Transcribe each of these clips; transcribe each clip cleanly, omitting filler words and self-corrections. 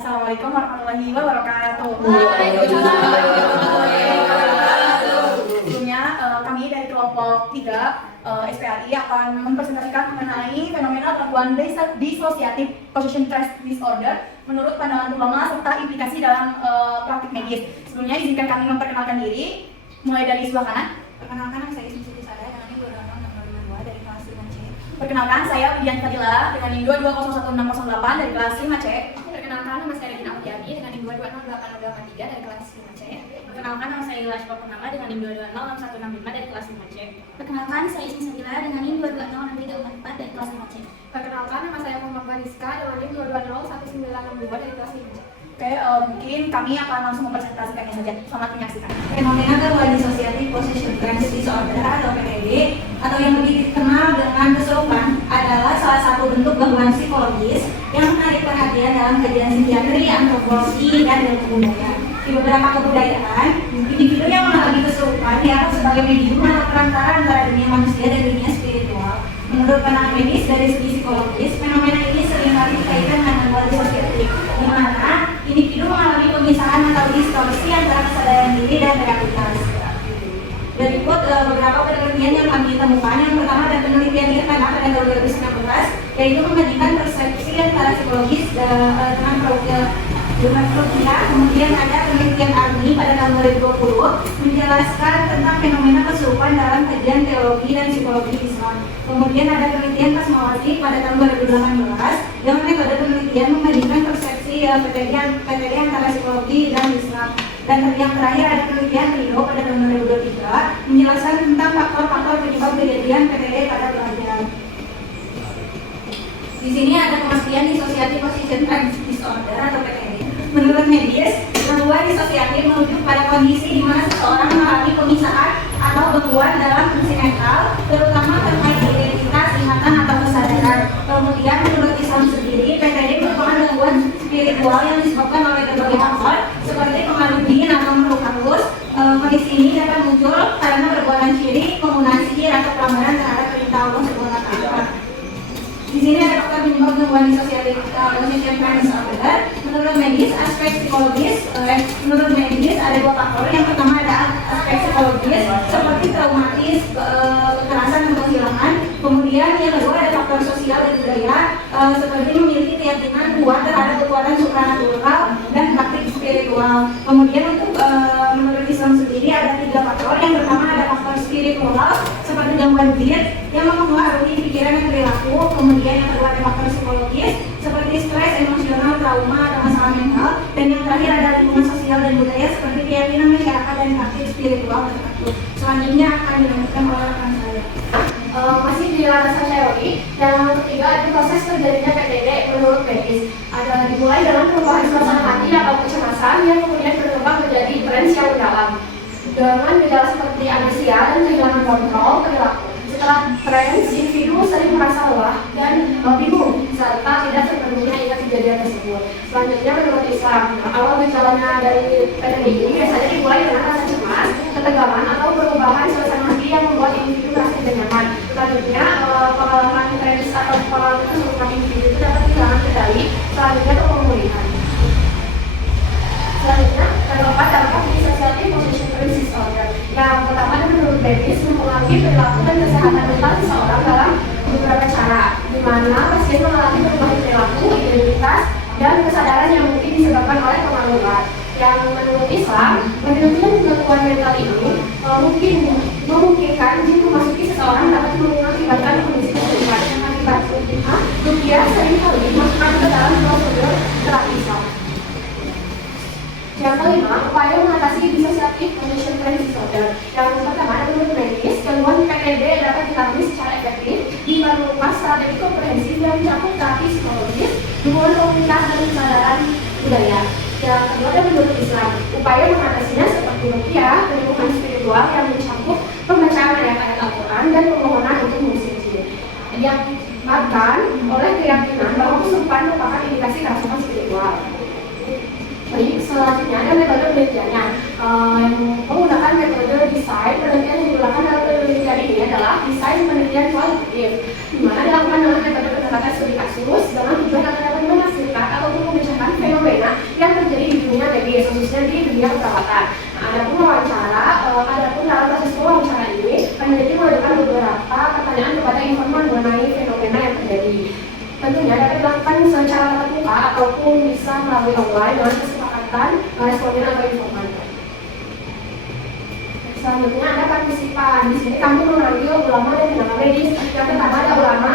Assalamualaikum warahmatullahi wabarakatuh. Waalaikumsalam warahmatullahi wabarakatuh. Sebelumnya kami dari kelompok 3 SPAI akan mempresentasikan mengenai fenomena gangguan disosiatif possession stress disorder menurut pandangan ulama serta implikasi dalam praktik medis. Sebelumnya izinkan kami memperkenalkan diri, mulai dari sebelah kanan. Perkenalkan, saya Ismi Siti Sada dengan NIM 22602 dari kelas 5C. Perkenalkan, saya Widian Fadila dengan NIM 2201608 dari kelas 5C. Perkenalkan, nama saya Regina Alfiani dengan NIM 2208083 dari kelas 5C. Perkenalkan, nama saya Ilashwa Purnama dengan NIM 2206165 dari kelas 5C. Perkenalkan, saya Ismi Sabila dengan NIM 2206344 dari kelas 5C. Perkenalkan, nama saya Muhammad Mariska dengan NIM 2201962 dari kelas 5C. Oke, mungkin kami akan langsung mempresentasikannya saja. Selamat menyaksikan. Fenomena gangguan disosiatif possession stress disorder atau PTD atau yang lebih dikenal dengan kesurupan adalah salah satu bentuk gangguan psikologis yang menarik perhatian dalam kajian psikiatri, antropologi, dan ilmu budaya. Di beberapa kebudayaan, individu yang mengalami kesurupan dianggap sebagai medium atau perantara antara dunia manusia dan dunia spiritual. Menurut pandangan medis dari segi psikologis, fenomena ini seringkali dikaitkan dengan gangguan disosiatif, di mana individu mengalami pemisahan atau distorsi antara kesadaran diri dan realitas. Berikut beberapa penelitian yang kami temukan. Yang pertama ada penelitian Irfan pada tahun 2019, yaitu membandingkan persepsi antara psikologis dengan Prokia. Kemudian ada penelitian Armi pada tahun 2020 menjelaskan tentang fenomena kesurupan dalam kajian teologi dan psikologi Islam. Kemudian ada penelitian Kasmawati pada tahun 2018 dengan metode penelitian membandingkan persepsi PTD antara psikologi dan Islam. Dan yang terakhir ada penelitian Rio pada tahun 2023 menjelaskan tentang faktor-faktor penyebab kejadian PTD pada pelajar. Di sini ada pengertian disosiatif possession stress disorder atau PTD. Menurut medis, gangguan disosiatif merujuk pada kondisi di mana seseorang mengalami pemisahan atau gangguan dalam fungsi mental, terutama terkait identitas, ingatan atau kesadaran. Kemudian menurut Islam sendiri, PTD merupakan gangguan spiritual yang disebabkan oleh berbagai faktor seperti pengaruh jin atau makhluk halus. Kondisi ini dapat muncul karena perbuatan syirik, penggunaan sihir atau pelanggaran terhadap perintah Allah Subhanahu wa Ta'ala. Di sini ada faktor penyebab gangguan disosiatif possession stress disorder. Menurut medis, aspek psikologis, menurut medis ada dua faktor. Yang pertama ada aspek psikologis seperti traumatis, kekerasan dan kehilangan. Kemudian yang kedua ada faktor sosial dan budaya seperti memiliki keyakinan kuat terhadap kekuatan supranatural dan praktik spiritual. Kemudian untuk menurut Islam sendiri ada tiga faktor. Yang pertama ada faktor spiritual seperti gangguan jin yang mempengaruhi pikiran dan perilaku. Kemudian yang kedua ada faktor psikologis seperti stres, emosional, trauma, atau masalah mental. Dan yang terakhir ada lingkungan sosial dan budaya seperti keyakinan masyarakat dan praktik spiritual tertentu. Selanjutnya akan dilanjutkan oleh rekan saya. Masih di landasan teori, yang ketiga ada proses terjadinya PTD menurut medis. Ada dimulai dengan perubahan suasana hati atau kecemasan yang kemudian berkembang menjadi depresi yang mendalam dengan gejala seperti amnesia dan kehilangan kontrol perilaku. Setelah trans, individu sering merasa lelah dan bingung serta tidak sepenuhnya ingat kejadian tersebut. Selanjutnya menurut Islam, awal gejalanya dari PTD ini biasanya dimulai dengan rasa cemas, ketegangan atau perubahan suasana hati yang membuat individu merasa tidak nyaman. Selanjutnya pengalaman trans atau pengalaman kesurupan individu itu dapat kehilangan kendali. Selanjutnya untuk pemulihan. Selanjutnya, yang keempat dampak disosiatif possession stress disorder. Yang pertama menurut medis mempengaruhi perilaku dan kesehatan mental seseorang dalam beberapa cara, di mana pasien mengalami perubahan perilaku, identitas, dan kesadaran yang mungkin disebabkan oleh pengaruh luar. Yang menurut Islam, penelitian gangguan mental ini memungkinkan jin memasuki seseorang dapat mengakibatkan kondisi kesurupan. Akibatnya, rupiah seringkali dimasukkan ke dalam prosedur terapi Islam. Yang kelima, upaya mengatasi disosiatif possession stress disorder. Yang pertama, menurut medis, gangguan PTD dapat ditangani secara efektif jika berupa strategi komprehensif yang mencakup terapi psikologis, dukungan komunitas dan kesadaran budaya. Yang kedua, menurut Islam, upaya mengatasinya seperti rupiah, lingkungan spiritual yang mencakup pembacaan ayat-ayat Al-Quran dan permohonan untuk mengusir jin. Yang dimakan oleh keyakinan bahwa kesurupan merupakan indikasi kerasukan spiritual. Baik, selanjutnya ada metode penelitiannya yang menggunakan metode desain. Penelitian yang digunakan dalam penelitian ini adalah desain penelitian kualitatif, di mana dilakukan dengan metode pendekatan studi kasus dengan tujuan agar dapat menafsirkan atau memecahkan fenomena dunia keperawatan. Nah, adapun wawancara, dalam proses wawancara ini peneliti mengajukan beberapa pertanyaan kepada informan mengenai fenomena yang terjadi. Tentunya dapat dilakukan secara tatap muka ataupun bisa melalui online dengan kesepakatan responden atau informan. Selanjutnya ada partisipan. Di sini kami memanggil ulama dan tenaga medis. Yang pertama ada ulama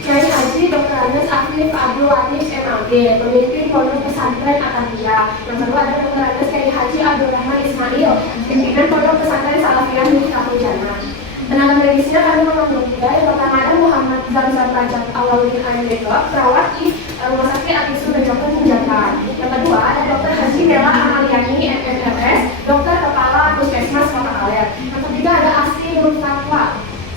Kiai Haji Dr. Andes Afif Abdul Latif MAG, pemimpin Pondok Pesantren Atahiyah. Yang kedua ada Dr. Andes Kiai Haji Abdul Rahman Ismail, pimpinan Pondok Pesantren Salafiyah Miftahul Jannah. Tenaga medisnya kami memanggil juga. Yang pertama ada Muhammad Zamzam Rajab Awaludin AMBK, perawat di Rumah Sakit Atisu dan Dokter Penjagaan. Yang kedua ada Dr. Haji Bella Amaliani MMRS, dokter kepala Puskesmas Kota Kaler. Yang ketiga ada Asri Nur Fatwa,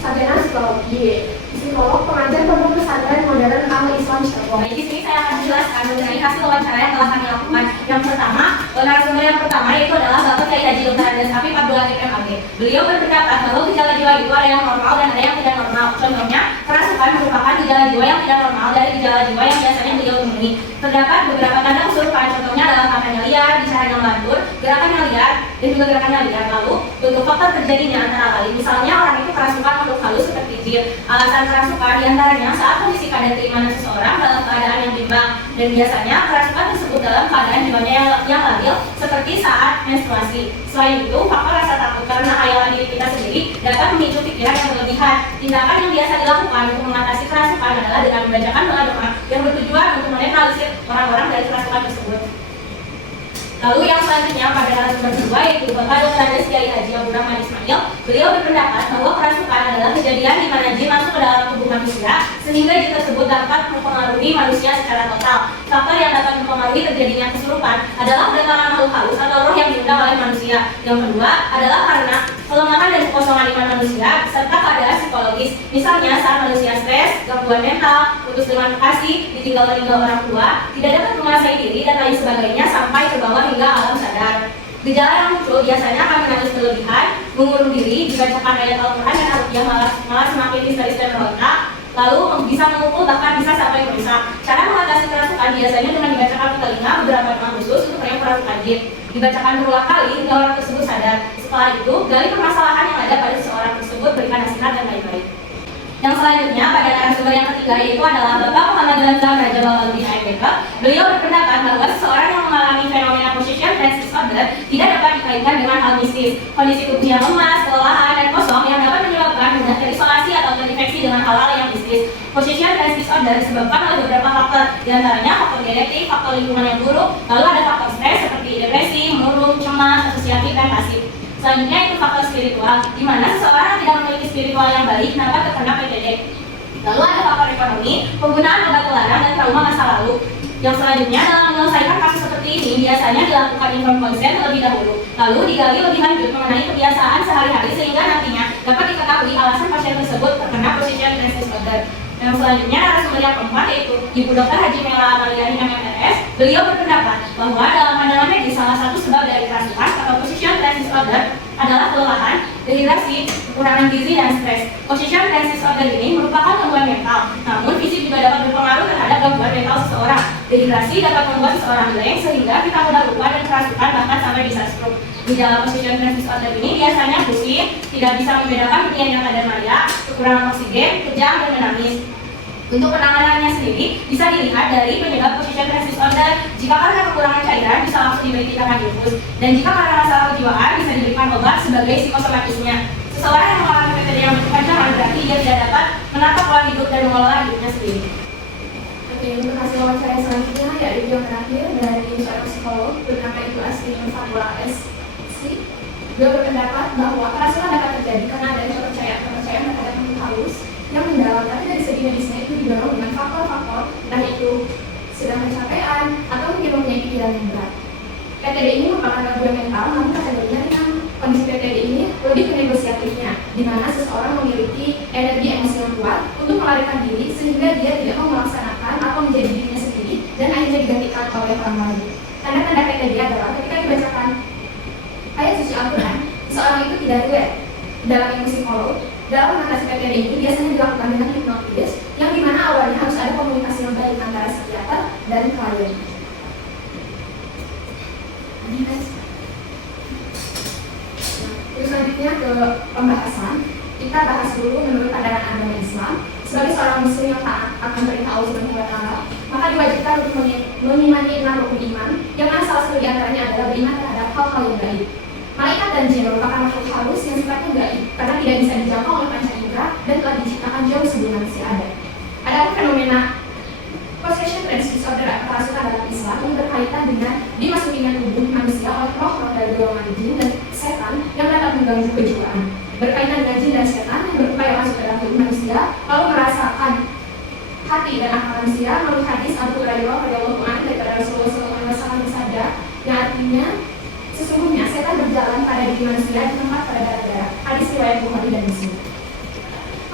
sarjana psikologi, psikolog pengajar Pondok Pesantren Modern Al-Islam Cirebon. Baik, di sini saya akan menjelaskan mengenai hasil wawancara yang telah kami lakukan. Yang pertama, narasumber yang pertama yaitu adalah Bapak Kiai Haji Dr. Andes Afif Abdul Latif MAG. Beliau berpendapat bahwa gejala jiwa itu ada yang normal dan ada yang tidak normal. Contohnya, kerasukan merupakan gejala jiwa yang tidak normal dari gejala jiwa yang biasanya beliau temui. Terdapat beberapa tanda kesurupan, contohnya adalah matanya liar, bicaranya melantur, gerakannya liar, dan juga gerakannya liar. Lalu, bentuk faktor terjadinya antara lain. Misalnya orang itu kerasukan makhluk halus seperti jin. Alasan kerasukan diantaranya saat kondisi kadar keimanan seseorang dalam keadaan yang bimbang, dan biasanya kerasukan tersebut dalam keadaan jiwanya yang labil seperti saat menstruasi. Selain itu, faktor rasa takut karena hayalan diri kita sendiri dapat memicu pikiran yang berlebihan. Tindakan yang biasa dilakukan untuk mengatasi kerasukan adalah dengan membacakan doa-doa yang bertujuan untuk menetralisir orang-orang dari kerasukan tersebut. Lalu yang selanjutnya pada narasumber kedua yaitu Bapak Dr. Andes Kiai Haji Abdul Rahman Ismail. Beliau berpendapat bahwa kerasukan adalah kejadian di mana jin masuk ke dalam tubuh manusia sehingga jin tersebut dapat mempengaruhi manusia secara total. Faktor yang dapat mempengaruhi terjadinya kesurupan adalah kedatangan makhluk halus atau roh yang diundang oleh manusia. Yang kedua adalah karena kelemahan dan kekosongan iman manusia serta keadaan psikologis. Misalnya saat manusia stres, gangguan mental, putus dengan kekasih, ditinggal orang tua, tidak dapat menguasai diri dan lain sebagainya sampai terbawa hingga alam sadar. Gejala yang muncul biasanya akan menangis berlebihan, mengurung diri, dibacakan ayat Al-Quran dan Al-Qiyah malah semakin histeris dan meronta, lalu bisa memukul bahkan bisa sampai merusak. Cara mengatasi kerasukan biasanya dengan dibacakan ke telinga beberapa doa khusus untuk yang kerasukan jin. Dibacakan berulang kali hingga orang tersebut sadar. Setelah itu, gali permasalahan yang ada pada seseorang tersebut, berikan nasihat dan lain-lain. Yang selanjutnya pada narasumber yang ketiga yaitu adalah Bapak Muhammad Zamzam Rajab Awaludin AMBK. Beliau berpendapat bahwa seseorang yang mengalami fenomena position trance disorder tidak dapat dikaitkan dengan hal mistis, kondisi tubuh yang lemas, kelelahan, dan kosong yang dapat menyebabkan mudah terisolasi atau terinfeksi dengan hal-hal yang mistis. Position trance disorder disebabkan oleh beberapa faktor, diantaranya faktor genetik, faktor lingkungan yang buruk, lalu ada faktor stres seperti depresi, murung, cemas, asosiatif, dan pasif. Selanjutnya itu faktor spiritual, di mana seseorang tidak memiliki spiritual yang baik dapat terkena PTD. Lalu ada faktor ekonomi, penggunaan obat terlarang dan trauma masa lalu. Yang selanjutnya dalam menyelesaikan kasus seperti ini biasanya dilakukan inform konsen terlebih dahulu, lalu digali lebih lanjut mengenai kebiasaan sehari-hari sehingga nantinya dapat diketahui alasan pasien tersebut terkena position trance disorder. Yang selanjutnya narasumber yang keempat yaitu Ibu Dr. Haji Mela Amaliani MMRS. Beliau berpendapat bahwa dalam pandangan medis salah satu sebab dari kerasukan atau position trance disorder adalah kelelahan, dehidrasi, kekurangan gizi, dan stres. Position trance disorder ini merupakan gangguan mental, namun fisik juga dapat berpengaruh terhadap gangguan mental seseorang. Dehidrasi dapat membuat seseorang blank sehingga kita mudah lupa dan kerasukan bahkan sampai bisa stroke. Gejala position trance disorder ini biasanya pusing, tidak bisa membedakan ketinggian kadar maya, kekurangan oksigen, kejang, dan menangis. Untuk penanganannya sendiri bisa dilihat dari penyebab position trance disorder. Jika karena kekurangan cairan bisa langsung diberi tindakan infus, dan jika karena masalah kejiwaan bisa diberikan obat sebagai psikosomatisnya. Seseorang yang mengalami PTD yang berkepanjangan berarti dia tidak dapat menata pola hidup dan mengelola hidupnya sendiri. Oke, untuk hasil wawancara selanjutnya yaitu yang terakhir dari seorang psikolog bernama Ibu Asri Nur Fatwa SC. Beliau berpendapat bahwa kerasukan dapat terjadi karena adanya kepercayaan terhadap makhluk halus yang mendalam, tapi dari segi medisnya itu didorong dengan faktor-faktor, entah itu sedang kecapean atau mungkin mempunyai pikiran yang berat. PTD ini merupakan gangguan mental, namun kategorinya dengan kondisi PTD ini lebih ke negosiatifnya, di mana seseorang memiliki energi emosi yang kuat untuk melarikan diri sehingga dia tidak mau melaksanakan atau menjadi dirinya sendiri dan akhirnya digantikan oleh orang lain. Tanda-tanda PTD adalah ketika dibacakan ayat suci Al-Quran, seseorang itu tidak relate. Dalam ilmu psikolog, dalam mengatasi PTD ini biasanya dilakukan dengan hipnotis, yang dimana awalnya harus ada komunikasi yang baik antara psikiater dan klien. Terus selanjutnya ke pembahasan. Kita bahas dulu menurut pandangan agama Islam. Sebagai seorang muslim yang taat akan perintah Allah Subhanahu wa Ta'ala, maka diwajibkan untuk mengimani 6 rukun iman, yang mana salah satu di antaranya adalah beriman terhadap hal-hal yang gaib. Malaikat dan jin merupakan makhluk halus yang sifatnya gaib karena tidak bisa dijangkau oleh panca indera dan telah diciptakan jauh sebelum manusia ada. Ada fenomena possession trance disorder atau kerasukan dalam Islam yang berkaitan dengan dimasukinya tubuh manusia oleh roh-roh dari golongan jin dan setan yang dapat mengganggu kejiwaan. Berkaitan dengan jin dan setan yang berupaya masuk ke dalam tubuh manusia, lalu merasakan hati dan akal manusia. Menurut hadis Abu Hurairah radhiyallahu anhu daripada Rasulullah SAW bersabda, yang artinya sesungguhnya setan berjalan pada diri manusia di tempat pada darah-darah. Hadis riwayat Bukhari dan Muslim.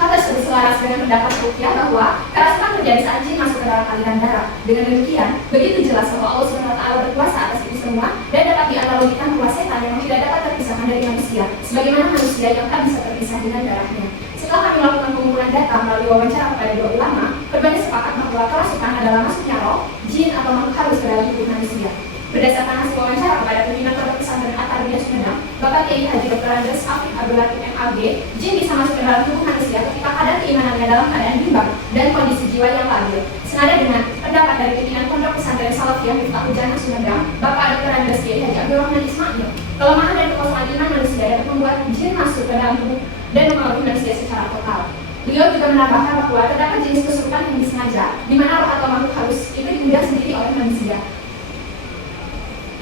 Hal tersebut selaras dengan pendapat Ruqyah bahwa kerasukan terjadi saat jin masuk ke dalam aliran darah. Dengan demikian, begitu jelas bahwa Allah SWT berkuasa atas itu semua dan dapat dianalogikan bahwa setan yang tidak dapat terpisahkan dari manusia, sebagaimana manusia yang tak bisa terpisah dengan darahnya. Setelah kami melakukan pengumpulan data melalui wawancara kepada 2 ulama, keduanya sepakat bahwa kerasukan adalah masuknya roh, jin atau makhluk halus ke dalam tubuh manusia. Berdasarkan hasil wawancara kepada pimpinan Pondok Pesantren At-Tarbiyah Sumedang, Bapak Kiai Haji Dr. Andes Afif Abdul Latif MAG, jin bisa masuk ke dalam tubuh manusia ketika kadar keimanannya dalam keadaan bimbang dan kondisi jiwa yang labil. Senada dengan pendapat dari pimpinan Pondok Pesantren Salafiyah Miftahul Jannah Sumedang, Bapak Dr. Andes Kiai Haji Abdul Rahman Ismail, kelemahan dan kekosongan iman manusia dapat membuat jin masuk ke dalam tubuh dan mempengaruhi manusia secara total. Beliau juga menambahkan bahwa terdapat jenis kesurupan yang disengaja, di mana roh atau makhluk halus itu diundang sendiri oleh manusia.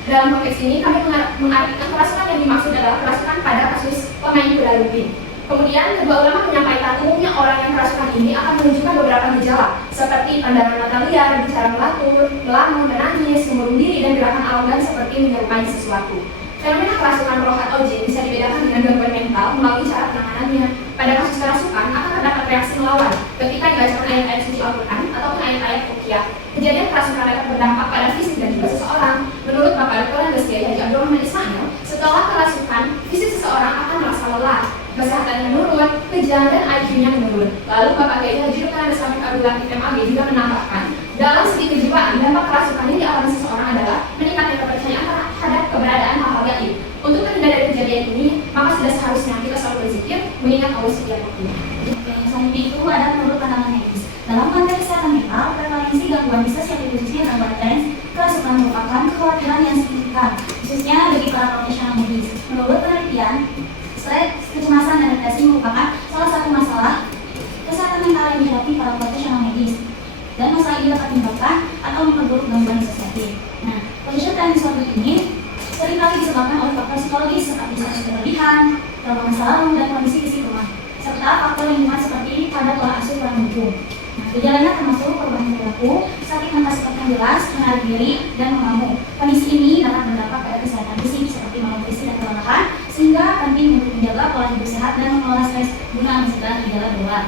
Dalam konteks ini, kami mengartikan kerasukan yang dimaksud adalah kerasukan pada kasus pemain kuda lumping. Kemudian, kedua ulama menyampaikan umumnya orang yang kerasukan ini akan menunjukkan beberapa gejala, seperti pandangan mata liar, bicara melatur, melamun, menangis, mengurung diri, dan gerakan arogan seperti menyerupai sesuatu. Fenomena kerasukan roh atau jin bisa dibedakan dengan gangguan mental melalui cara penanganannya. Pada kasus kerasukan, akan terdapat reaksi melawan ketika dibacakan ayat-ayat suci Al-Quran ataupun ayat-ayat Ruqyah. Kejadian kerasukan dapat berdampak pada fisik dan juga seseorang. Menurut Bapak Dr. Andes Kiai Haji Abdul Rahman Ismail, setelah kerasukan, fisik seseorang akan merasa lelah, kesehatannya menurun, kejang dan IQ-nya menurun. Lalu Bapak Kiai Haji Dr. Andes Abdul Latif MAG juga menambahkan, dalam segi kejiwaan, dampak kerasukan yang dialami seseorang adalah meningkatnya kepercayaan terhadap keberadaan hal-hal gaib. Untuk terhindar dari kejadian ini, maka sudah seharusnya kita selalu berzikir, mengingat Allah setiap waktu. Oke, selanjutnya itu ada menurut pandangan medis. Dalam konteks kesehatan mental, prevalensi gangguan disosiatif khususnya gangguan trans, kerasukan merupakan kekhawatiran yang signifikan, khususnya bagi para profesional medis. Menurut penelitian, stres, kecemasan, dan depresi merupakan salah satu masalah kesehatan mental yang dihadapi para profesional medis. Dan masalah ini dapat menyebabkan atau memperburuk gangguan disosiatif. Nah, possession trans disorder ini seringkali disebabkan oleh faktor psikologis seperti stres berlebihan, trauma masa lalu, dan kondisi fisik rumah, serta faktor lingkungan seperti pada pola asuh kurang mendukung. Nah, gejalanya termasuk perubahan perilaku, sakit mental yang jelas, menarik diri, dan mengamuk. Kondisi ini dapat berdampak pada kesehatan fisik seperti malnutrisi dan kelelahan, sehingga penting untuk menjaga pola hidup sehat dan mengelola stres guna mencegah gejala berat.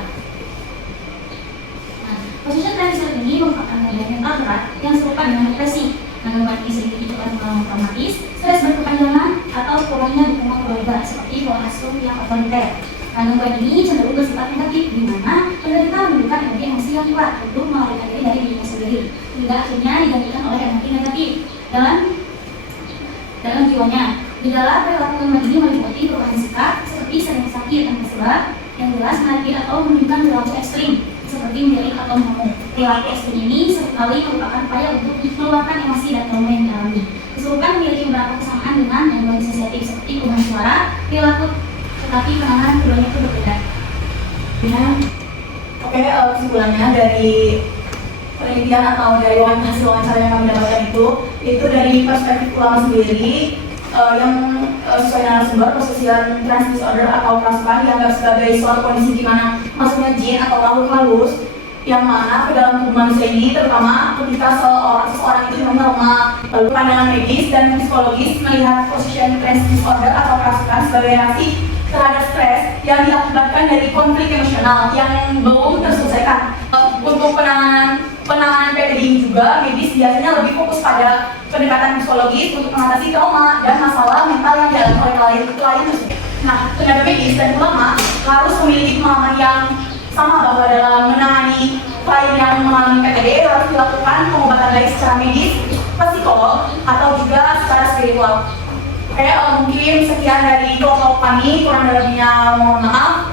Nah, possession trans disorder ini merupakan gangguan mental berat yang serupa dengan depresi. Nah, gangguan ini sering dipicukan pengalaman traumatis, stres berkepanjangan, atau kurangnya dukungan keluarga seperti pola asuh yang otoriter. Nah, gangguan ini cenderung bersifat negatif, di mana penderita menunjukkan emosi yang kuat untuk melarikan diri dari dirinya sendiri, hingga akhirnya digantikan oleh emosi negatif dalam jiwanya. Gejala perilaku gangguan ini meliputi perubahan sikap seperti sering sakit tanpa sebab yang jelas, menarik atau menunjukkan perilaku ekstrim seperti menjerit atau mengamuk. Perilaku ekstrim ini seringkali merupakan upaya untuk mengeluarkan emosi dan trauma yang dialami. Kesurupan memiliki beberapa kesamaan dengan gangguan disosiatif seperti perubahan suara, perilaku, tetapi penanganan keduanya itu berbeda. Oke, kesimpulannya dari penelitian atau dari hasil wawancara yang kami dapatkan itu dari perspektif ulama sendiri, yang sesuai dengan sumber possession trans disorder atau kerasukan dianggap sebagai suatu kondisi di mana maksudnya jin atau makhluk halus yang mana ke dalam tubuh manusia ini, terutama ketika seseorang itu memang lemah. Lalu pandangan medis dan psikologis melihat possession trans disorder atau kerasukan sebagai reaksi terhadap stres yang diakibatkan dari konflik emosional yang belum terselesaikan. Untuk penanganan PTD ini juga, medis biasanya lebih fokus pada pendekatan psikologis untuk mengatasi trauma dan masalah mental yang dialami oleh klien tersebut. Nah, tenaga medis dan ulama harus memiliki pemahaman yang sama bahwa dalam menangani klien yang mengalami PTD harus dilakukan pengobatan baik secara medis, psikolog, atau juga secara spiritual. intelektual. Oke, mungkin sekian dari kelompok kami, kurang lebihnya mohon maaf.